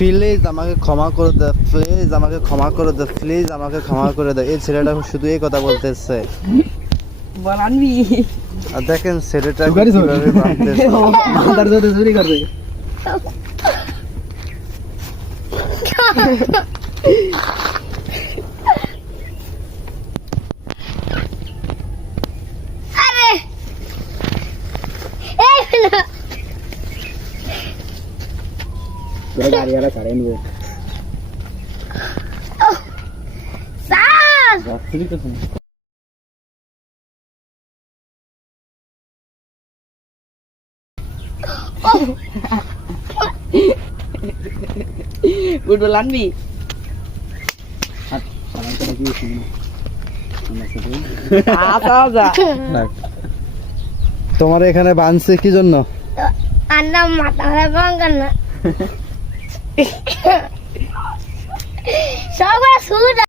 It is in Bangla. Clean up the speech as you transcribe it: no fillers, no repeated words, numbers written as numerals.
প্লিজ আমাকে ক্ষমা করে দে, প্লিজ আমাকে ক্ষমা করে দে, প্লিজ আমাকে ক্ষমা করে দে। এই ছেলেটা শুধু এই কথা বলতেছে। বানানবি আর দেখেন ছেলেটা সুগারি সুগারি। কিভাবে ভাবতেছে। মাথার সাথে চুরি করবে। আরে এই না তোরা গাড়িওয়ালা ছাড়ে নিবে। স্যার চুরি করছে না। ফুটবল আনবি আর সালাম করে কি শুনি না। আমার সাথে আসা যা তোমার এখানে বাঁধছে কি জন্য? আন্না মাথা ভাঙান না সবাই শুরু